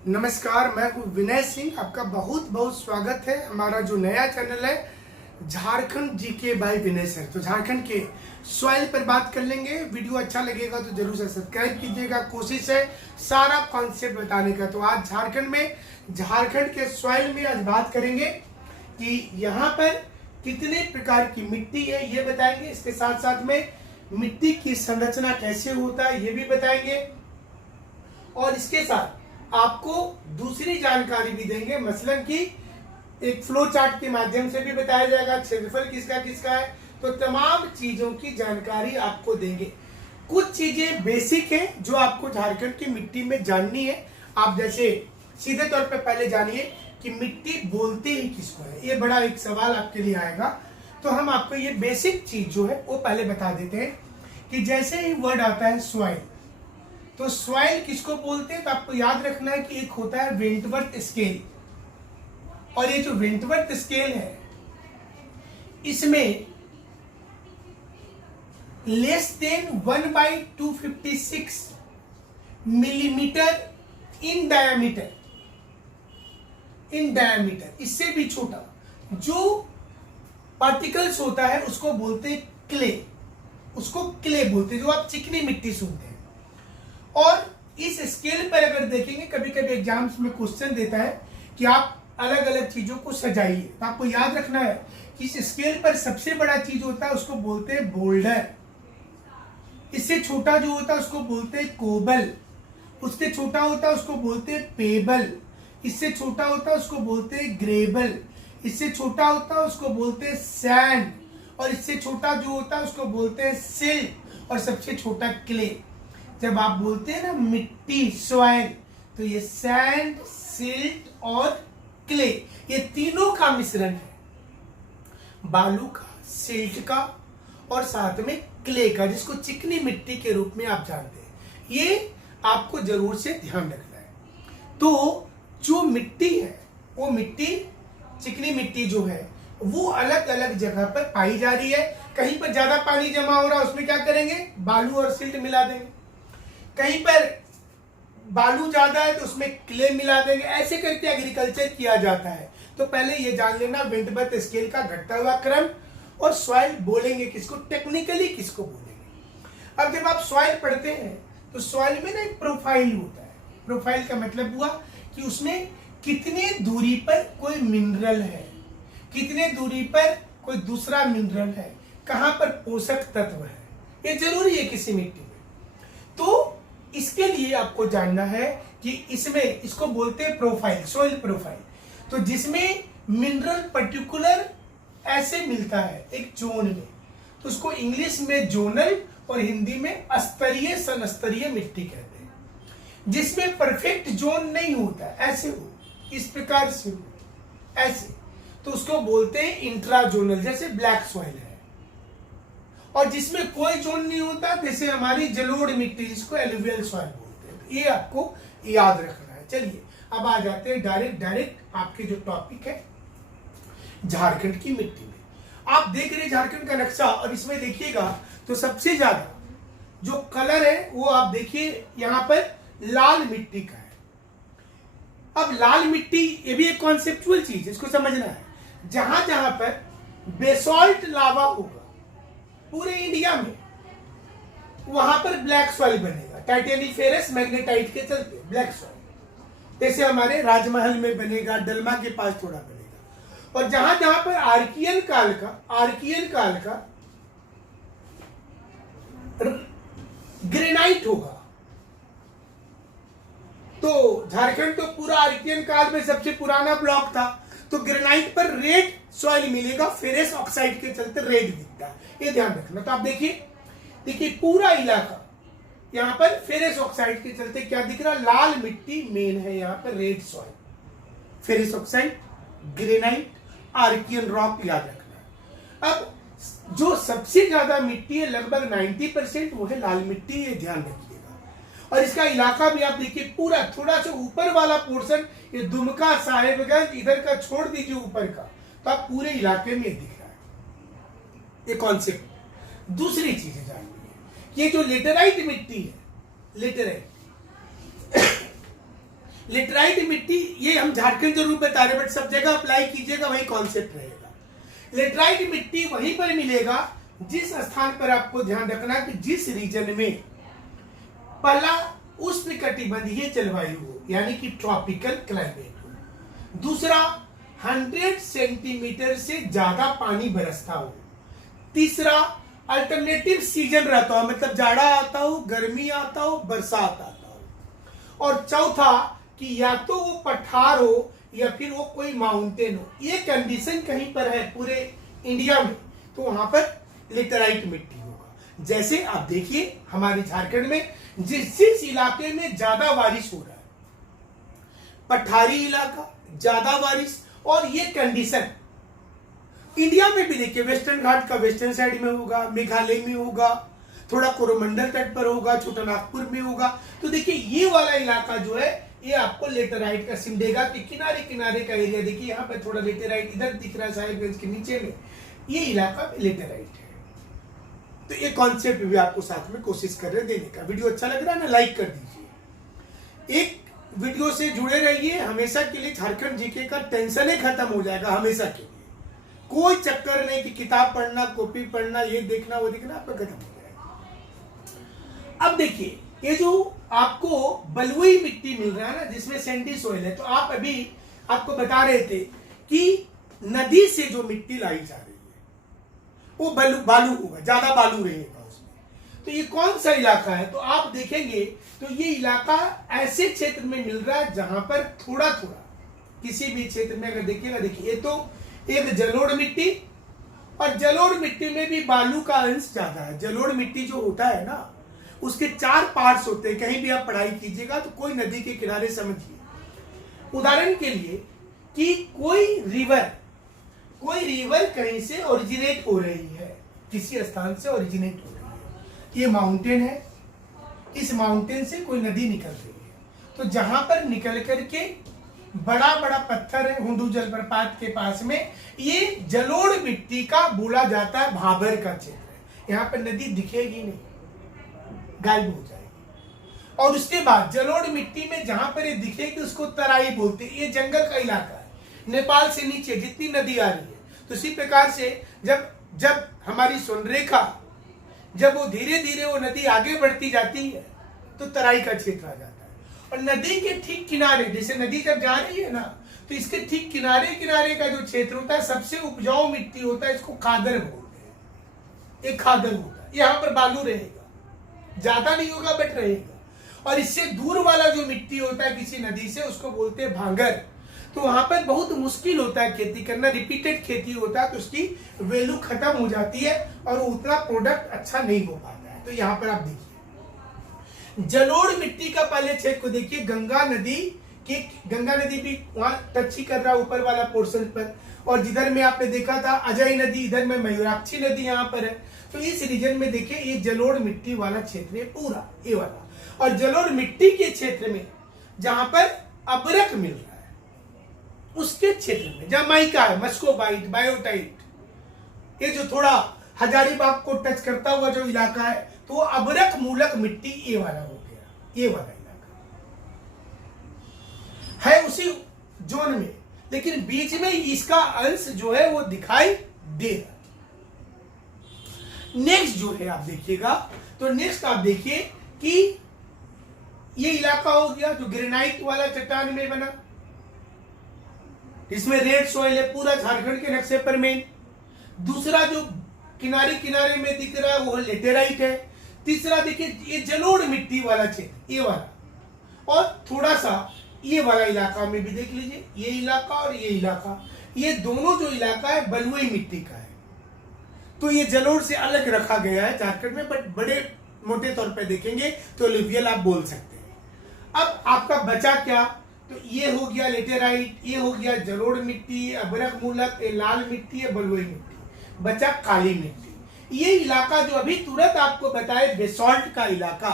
नमस्कार, मैं हूँ विनय सिंह। आपका बहुत बहुत स्वागत है। हमारा जो नया चैनल है Jharkhand GK by Vinay sir. तो झारखंड के सॉइल पर बात कर लेंगे। वीडियो अच्छा लगेगा तो जरूर से सब्सक्राइब कीजिएगा। कोशिश है सारा कॉन्सेप्ट बताने का। तो आज झारखंड के सॉइल में आज बात करेंगे कि यहाँ पर कितने प्रकार की मिट्टी है ये बताएंगे। इसके साथ साथ में मिट्टी की संरचना कैसे होता है ये भी बताएंगे, और इसके साथ आपको दूसरी जानकारी भी देंगे। मसलन कि एक फ्लो चार्ट के माध्यम से भी बताया जाएगा क्षेत्रफल किसका किसका है। तो तमाम चीजों की जानकारी आपको देंगे। कुछ चीजें बेसिक है जो आपको झारखंड की मिट्टी में जाननी है। आप जैसे सीधे तौर पर पहले जानिए कि मिट्टी बोलते ही किसको है। ये बड़ा एक सवाल आपके लिए आएगा, तो हम आपको ये बेसिक चीज जो है वो पहले बता देते हैं कि जैसे ही वर्ड आता है सॉइल, तो सॉइल किसको बोलते हैं। तो आपको याद रखना है कि एक होता है वेंटवर्थ स्केल, और ये जो वेंटवर्थ स्केल है इसमें less than 1/256 millimetre in diameter, इससे भी छोटा जो पार्टिकल्स होता है उसको बोलते हैं क्ले। उसको क्ले बोलते हैं, जो आप चिकनी मिट्टी सुनते हैं। और इस स्केल पर अगर देखेंगे, कभी कभी एग्जाम्स में क्वेश्चन देता है कि आप अलग अलग चीजों को सजाइए। तो आपको याद रखना है कि इस स्केल पर सबसे बड़ा चीज होता है उसको बोलते हैं बोल्डर। इससे छोटा जो होता है उसको बोलते हैं कोबल। उससे छोटा होता है उसको बोलते हैं पेबल। इससे छोटा होता है उसको बोलते हैं ग्रेबल। इससे छोटा होता है उसको बोलते हैं सैंड। और इससे छोटा जो होता है उसको बोलते हैं सिल्ट। और सबसे छोटा क्ले। जब आप बोलते हैं ना मिट्टी सॉइल, तो ये सैंड, सिल्ट और क्ले, ये तीनों का मिश्रण है। बालू का, सिल्ट का और साथ में क्ले का, जिसको चिकनी मिट्टी के रूप में आप जानते हैं। ये आपको जरूर से ध्यान रखना है। तो जो मिट्टी है वो मिट्टी, चिकनी मिट्टी जो है वो अलग अलग जगह पर पाई जा रही है। कहीं पर ज्यादा पानी जमा हो रहा है, उसमें क्या करेंगे, बालू और सिल्ट मिला देंगे। कहीं पर बालू ज्यादा है तो उसमें क्ले मिला देंगे। ऐसे करके एग्रीकल्चर किया जाता है। तो पहले ये जान लेना वेंटवर्थ स्केल का घटता हुआ क्रम, और सॉइल बोलेंगे किसको, टेक्निकली किसको बोलेंगे। अब जब आप सॉइल पढ़ते हैं तो सॉइल में ना एक प्रोफाइल होता है। प्रोफाइल का मतलब हुआ कि उसमें कितने दूरी पर कोई मिनरल है, कितने दूरी पर कोई दूसरा मिनरल है, कहां पर पोषक तत्व है। ये जरूरी है किसी मिट्टी में। तो इसके लिए आपको जानना है कि इसमें, इसको बोलते हैं प्रोफाइल, सॉइल प्रोफाइल। तो जिसमें मिनरल पर्टिकुलर ऐसे मिलता है एक जोन में, तो उसको इंग्लिश में जोनल और हिंदी में स्तरीय सनस्तरीय मिट्टी कहते हैं। जिसमें परफेक्ट जोन नहीं होता, ऐसे हो, इस प्रकार से हो, ऐसे, तो उसको बोलते हैं इंट्राजोनल, जैसे ब्लैक सॉइल है। और जिसमें कोई जोन नहीं होता, जैसे हमारी जलोढ़ मिट्टी, जिसको एलुवियल सॉइल बोलते हैं। ये आपको याद रखना है। चलिए अब आ जाते हैं डायरेक्ट आपके जो टॉपिक है झारखंड की मिट्टी में। आप देख रहे हैं झारखंड का नक्शा, और इसमें देखिएगा तो सबसे ज्यादा जो कलर है वो आप देखिए यहाँ पर लाल मिट्टी का है। अब लाल मिट्टी, ये भी एक कॉन्सेप्चुअल चीज है, इसको समझना है। जहां जहां पर बेसॉल्ट लावा होगा पूरे इंडिया में, वहां पर ब्लैक सॉइल बनेगा। टाइटेनिफेरस मैग्नेटाइट के चलते ब्लैक सॉइल, जैसे हमारे राजमहल में बनेगा, डलमा के पास थोड़ा बनेगा। और जहां जहां पर आर्कियन काल का ग्रेनाइट होगा, तो झारखंड तो पूरा आर्कियन काल में सबसे पुराना ब्लॉक था, तो ग्रेनाइट पर रेड सॉइल मिलेगा। फेरस ऑक्साइड के चलते रेड दिखता है, ये ध्यान रखना। तो आप देखिए पूरा इलाका यहाँ पर फेरस ऑक्साइड के चलते क्या दिख रहा, लाल मिट्टी मेन है। यहाँ पर red soil, ferrous oxide, granite, Archaean rock याद रखना। अब जो सबसे ज्यादा मिट्टी है, लगभग 90%, वो है लाल मिट्टी, ये ध्यान रखिएगा। और इसका इलाका भी आप देखिए पूरा, थोड़ा सा ऊपर वाला पोर्शन, ये दुमका, साहेबगंज, इधर का छोड़ दीजिए ऊपर का, तो आप पूरे इलाके में दिख रहा है ये कॉन्सेप्ट। दूसरी चीजें जाननी है, ये जो लेटेराइट मिट्टी है, लेटेराइट लेटराइट मिट्टी, ये हम झारखंड जरूर बता रहे बट सब जगह अप्लाई कीजिएगा, वही कॉन्सेप्ट रहेगा। लेटराइट मिट्टी वहीं पर मिलेगा जिस स्थान पर आपको ध्यान रखना कि जिस रीजन में पहला उष्णकटिबंधीय जलवायु हो, यानी कि ट्रॉपिकल क्लाइमेट हो। दूसरा, 100 सेंटीमीटर से ज्यादा पानी बरसता हो। तीसरा, अल्टरनेटिव सीजन रहता हो, मतलब जाड़ा आता हो, गर्मी आता हो, बरसात आता हो। और चौथा कि या तो वो पठार हो या फिर वो कोई माउंटेन हो। ये कंडीशन कहीं पर है पूरे इंडिया में, तो वहां पर लेटराइट मिट्टी होगा। जैसे आप देखिए हमारे झारखंड में जिस इलाके में ज्यादा बारिश हो रहा है, पठारी इलाका, ज्यादा बारिश, और ये कंडीशन इंडिया में भी देखिए, वेस्टर्न घाट का वेस्टर्न साइड में होगा, मेघालय में होगा, थोड़ा कोरोमंडल तट पर होगा, छोटा नागपुर में होगा। तो देखिए ये वाला इलाका जो है ये आपको लेटराइट का सिमडेगा के किनारे किनारे का एरिया, देखिए यहाँ पे थोड़ा लेटराइट इधर दिख रहा है साहिबगंज के नीचे में, ये इलाका लेटराइट है। तो ये कॉन्सेप्ट भी आपको साथ में कोशिश कर रहे देने का। वीडियो अच्छा लग रहा है ना, लाइक कर दीजिए। एक वीडियो से जुड़े रहिए हमेशा के लिए, झारखंड जीके का टेंशन ही खत्म हो जाएगा हमेशा के लिए। कोई चक्कर नहीं कि किताब पढ़ना, कॉपी पढ़ना, ये देखना वो देखना, आपका खत्म हो जाएगा। अब देखिए ये जो आपको बलुई मिट्टी मिल रहा है ना, जिसमें सैंडी सॉइल है, तो आप अभी आपको बता रहे थे कि नदी से जो मिट्टी लाई जा रही है वो बालू होगा, ज्यादा बालू रहेगा उसमें। तो ये कौन सा इलाका है, तो आप देखेंगे तो ये इलाका ऐसे क्षेत्र में मिल रहा है जहां पर थोड़ा थोड़ा किसी भी क्षेत्र में अगर देखिएगा, देखिए ये तो एक जलोढ़ मिट्टी, और जलोढ़ मिट्टी में भी बालू का अंश ज्यादा है। जलोढ़ मिट्टी जो होता है ना, उसके 4 पार्ट्स होते हैं। कहीं भी आप पढ़ाई कीजिएगा तो कोई नदी के किनारे समझिए, उदाहरण के लिए कि कोई रिवर कहीं से ओरिजिनेट हो रही है, किसी स्थान से ओरिजिनेट हो रही है। ये माउंटेन है, इस माउंटेन से कोई नदी निकल रही है, तो जहां पर निकल करके बड़ा बड़ा पत्थर है हुंडू जलप्रपात के पास में, ये जलोढ़ मिट्टी का बोला जाता है भाबर का क्षेत्र है। यहाँ पर नदी दिखेगी नहीं, गायब हो जाएगी। और उसके बाद जलोढ़ मिट्टी में जहां पर ये दिखेगी उसको तराई बोलते हैं। ये जंगल का इलाका है, नेपाल से नीचे जितनी नदी आ रही है। तो इसी प्रकार से जब हमारी स्वर्णरेखा जब वो धीरे धीरे वो नदी आगे बढ़ती जाती है तो तराई का क्षेत्र आ जाता है। और नदी के ठीक किनारे, जैसे नदी जब जा रही है ना, तो इसके ठीक किनारे किनारे का जो क्षेत्र होता है सबसे उपजाऊ मिट्टी होता है, इसको खादर बोलते हैं। एक खादर होता है, यहाँ पर बालू रहेगा, ज्यादा नहीं होगा बट रहेगा। और इससे दूर वाला जो मिट्टी होता है किसी नदी से, उसको बोलते हैं भांगर। तो वहां पर बहुत मुश्किल होता है खेती करना, रिपीटेड खेती होता है, तो उसकी वैल्यू खत्म हो जाती है और उतना प्रोडक्ट अच्छा नहीं हो पाता है। तो यहाँ पर आप देखिए जलोढ़ मिट्टी का पहले क्षेत्र को देखिए, गंगा नदी भी वहां टच ही कर रहा है ऊपर वाला पोर्शन पर, और जिधर में आपने देखा था अजय नदी, इधर में मयूराक्षी नदी यहाँ पर है। तो इस रीजन में देखिए ये जलोढ़ मिट्टी वाला क्षेत्र है पूरा, ये वाला। और जलोढ़ मिट्टी के क्षेत्र में जहां पर अबरक मिल रहा है उसके क्षेत्र में, जहां माइका है, मस्कोबाइट, बायोटाइट, ये जो थोड़ा हजारीबाग को टच करता हुआ जो इलाका है, तो वो अबरक मूलक मिट्टी ये वाला हो गया, ये वाला इलाका है उसी जोन में, लेकिन बीच में इसका अंश जो है वो दिखाई दे रहा है। नेक्स्ट जो है आप देखिएगा, तो नेक्स्ट आप देखिए कि ये इलाका हो गया जो ग्रेनाइट वाला चट्टान में बना, इसमें रेड सॉइल है पूरा झारखंड के नक्शे पर में। दूसरा जो किनारे किनारे में दिख रहा है वो लेटेराइट है। तीसरा देखिए ये जलोढ़ मिट्टी वाला क्षेत्र, ये वाला, और थोड़ा सा ये वाला इलाका में भी देख लीजिए, ये इलाका और ये इलाका, ये दोनों जो इलाका है बलुई मिट्टी का है। तो ये जलोढ़ से अलग रखा गया है झारखंड में, बट बड़े मोटे तौर पे देखेंगे तो एलुवियल आप बोल सकते हैं। अब आपका बचा क्या, तो ये हो गया लेटेराइट, ये हो गया जलोढ़ मिट्टी, अबरक मूलक, ये लाल मिट्टी है, बलुई मिट्टी, बचा काली मिट्टी। ये इलाका जो अभी तुरंत आपको बताए बेसॉल्ट का इलाका,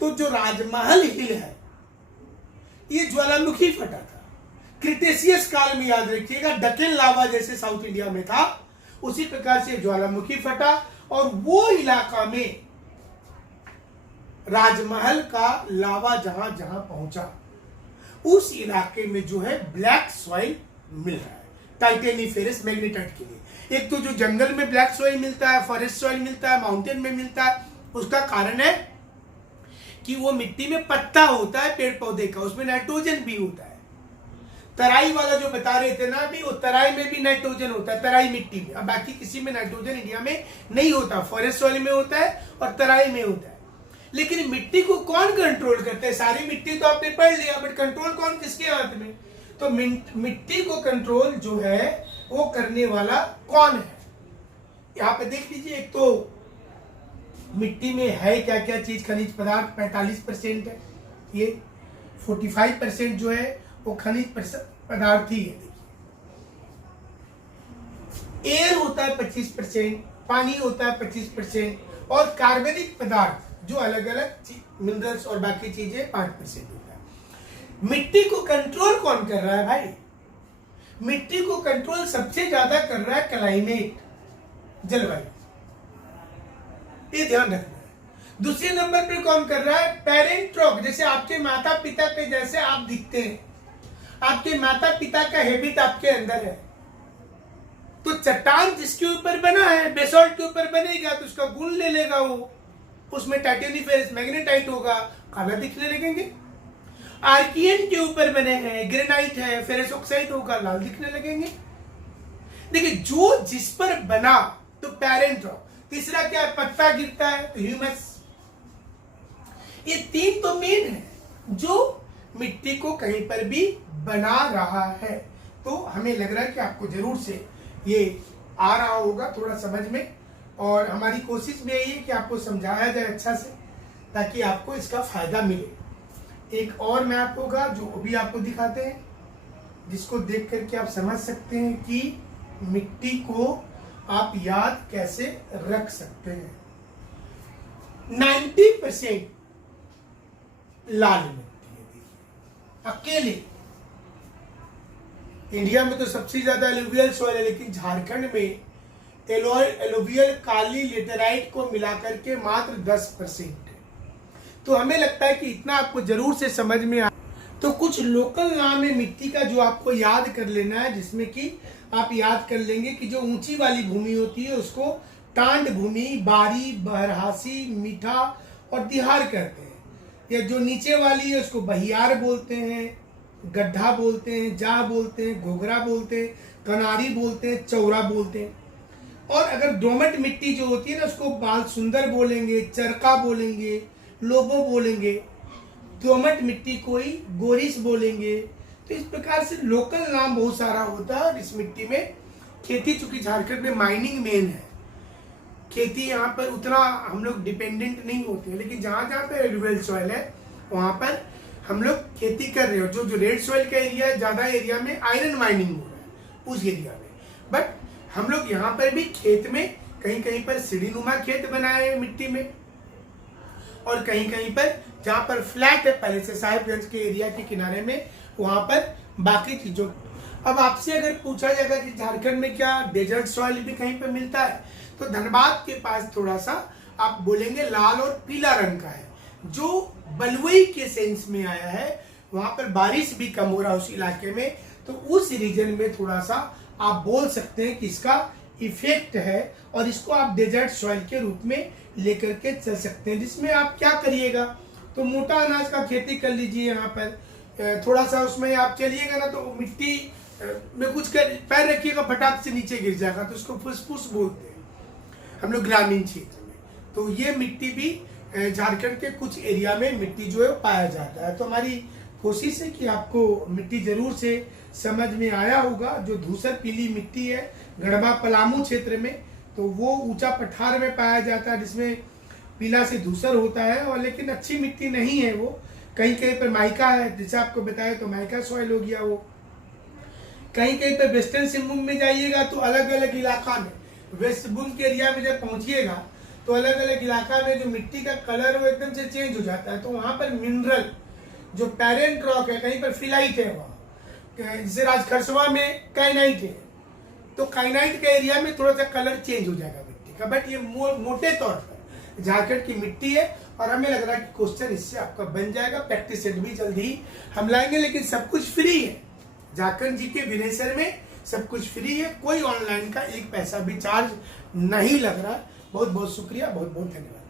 तो जो राजमहल हिल है ये ज्वालामुखी फटा था क्रिटेशियस काल में, याद रखिएगा, डकेन लावा जैसे साउथ इंडिया में था उसी प्रकार से ज्वालामुखी फटा, और वो इलाका में राजमहल का लावा जहां जहां पहुंचा उस इलाके में जो है ब्लैक सॉइल मिल रहा है टाइटेनिफेरस मैग्नेटाइट के लिए। एक तो जो जंगल में ब्लैक सॉइल मिलता है, फॉरेस्ट सॉइल मिलता है, माउंटेन में मिलता है, उसका कारण है कि वो मिट्टी में पत्ता होता है पेड़ पौधे का, उसमें नाइट्रोजन भी होता है। तराई वाला जो बता रहे थे ना अभी, वो तराई में भी नाइट्रोजन होता है, तराई मिट्टी में। अब बाकी किसी में नाइट्रोजन इंडिया में नहीं होता, फॉरेस्ट सॉइल में होता है और तराई में होता है। लेकिन मिट्टी को कौन कंट्रोल करता है? सारी मिट्टी तो आपने पढ़ लिया, बट कंट्रोल कौन किसके हाथ में? तो मिट्टी को कंट्रोल जो है वो करने वाला कौन है? यहाँ पे देख लीजिए, एक तो मिट्टी में है क्या क्या चीज, खनिज पदार्थ 45% है, ये 45% जो है वो खनिज पदार्थ ही है। देखिए, एयर होता है 25%, पानी होता है 25% और कार्बनिक पदार्थ जो अलग अलग मिनरल्स और बाकी चीजें 5% होता है। मिट्टी को कंट्रोल कौन कर रहा है भाई? मिट्टी को कंट्रोल सबसे ज्यादा कर रहा है क्लाइमेट, जलवायु, ये ध्यान रखना है। दूसरे नंबर पर कौन कर रहा है? पेरेंट रॉक, जैसे आपके माता पिता पे जैसे आप दिखते हैं, आपके माता पिता का हैबिट आपके अंदर है, तो चट्टान जिसके ऊपर बना है, बेसॉल्ट के ऊपर बनेगा तो उसका गुण ले लेगा वो, उसमें टाइटेनिफेरस मैग्नेटाइट होगा, काला दिखने लगेंगे। आर्कियन के ऊपर बने हैं, ग्रेनाइट है, फेरस ऑक्साइड होगा, लाल दिखने लगेंगे। देखिए, जो जिस पर बना तो पेरेंट रॉक। तीसरा क्या है? पत्ता गिरता है तो ह्यूमस। ये तीन तो मेन है जो मिट्टी को कहीं पर भी बना रहा है। तो हमें लग रहा है कि आपको जरूर से ये आ रहा होगा थोड़ा समझ में, और हमारी कोशिश भी यही है कि आपको समझाया जाए अच्छा से, ताकि आपको इसका फायदा मिले। एक और मैप होगा जो अभी आपको दिखाते हैं, जिसको देख करके आप समझ सकते हैं कि मिट्टी को आप याद कैसे रख सकते हैं। 90% लाल मिट्टी है, अकेले। इंडिया में तो सबसे ज्यादा एलुवियल सॉइल है, लेकिन झारखंड में एलुवियल काली लेटेराइट को मिलाकर के मात्र 10% है। तो हमें लगता है कि इतना आपको जरूर से समझ में आ। तो कुछ लोकल नाम है मिट्टी का जो आपको याद कर लेना है, जिसमें कि आप याद कर लेंगे कि जो ऊंची वाली भूमि होती है उसको टांड भूमि, बारी, बरहासी, मीठा और दिहार कहते हैं। या जो नीचे वाली है उसको बहियार बोलते हैं, गड्ढा बोलते हैं, जा बोलते हैं, घोघरा बोलते हैं, कनारी बोलते हैं, चौरा बोलते हैं। और अगर दोमट मिट्टी जो होती है ना उसको बाल सुंदर बोलेंगे, चरका बोलेंगे, लोबो बोलेंगे। दोमट मिट्टी कोई गोरिस बोलेंगे। तो इस प्रकार से लोकल नाम बहुत सारा होता है। और इस मिट्टी में खेती, चूंकि झारखंड में माइनिंग मेन है, खेती यहाँ पर उतना हम लोग डिपेंडेंट नहीं होते हैं, लेकिन जहाँ जहाँ पे एलुवियल सॉइल है वहाँ पर हम लोग खेती कर रहे हो। जो जो रेड सॉइल का एरिया है, ज्यादा एरिया में आयरन माइनिंग हो रहा है उस एरिया में। बट हम लोग यहाँ पर भी खेत में कहीं कहीं पर सीढ़ीनुमा खेत बनाए हैं मिट्टी में, और कहीं कहीं पर जहाँ पर फ्लैट है पहले से साहिबगंज के एरिया के किनारे में, वहां पर बाकी चीजों। अब आपसे अगर पूछा जाएगा कि झारखंड में क्या डेजर्ट सॉइल भी कहीं पर मिलता है, तो धनबाद के पास थोड़ा सा आप बोलेंगे लाल और पीला रंग का है, जो बलुई के सेंस में आया है। वहां पर बारिश भी कम हो रहा है उस इलाके में, तो उस रीजन में थोड़ा सा आप बोल सकते हैं कि इसका इफेक्ट है, और इसको आप डेजर्ट सॉइल के रूप में लेकर के चल सकते हैं। जिसमें आप क्या करिएगा, तो मोटा अनाज का खेती कर लीजिए। यहाँ पर थोड़ा सा उसमें आप चलिएगा ना, तो मिट्टी में कुछ कर पैर रखिएगा, फटाक से नीचे गिर जाएगा, तो उसको फुसफुस बोलते हैं हम लोग ग्रामीण क्षेत्र में। तो ये मिट्टी भी झारखंड के कुछ एरिया में मिट्टी जो है पाया जाता है। तो हमारी कोशिश है कि आपको मिट्टी जरूर से समझ में आया होगा। जो धूसर पीली मिट्टी है गढ़वा पलामू क्षेत्र में, तो वो ऊंचा पठार में पाया जाता है, जिसमें पीला से धूसर होता है, और लेकिन अच्छी मिट्टी नहीं है वो। कहीं कहीं पर माइका है, जैसे आपको बताया, तो माइका सॉइल हो गया वो। कहीं कहीं पर वेस्टर्न सिंहभूम में जाइएगा तो अलग अलग इलाका में, वेस्ट सिंहभूम के एरिया में जब पहुंचिएगा तो अलग अलग इलाका में जो मिट्टी का कलर वो एकदम से चेंज हो जाता है। तो वहां पर मिनरल जो पेरेंट रॉक है, कहीं पर फिलाइट है, वहाँ जैसे राजखरसवा में काइनाइट है, तो काइनाइट के एरिया में थोड़ा सा कलर चेंज हो जाएगा मिट्टी का। बट ये मोटे तौर पर झारखंड की मिट्टी है, और हमें लग रहा है कि क्वेश्चन इससे आपका बन जाएगा। प्रैक्टिस सेट भी जल्दी ही हम लाएंगे, लेकिन सब कुछ फ्री है। झारखंड जी के विनय सर में सब कुछ फ्री है, कोई ऑनलाइन का एक पैसा भी चार्ज नहीं लग रहा। बहुत बहुत शुक्रिया, बहुत बहुत धन्यवाद।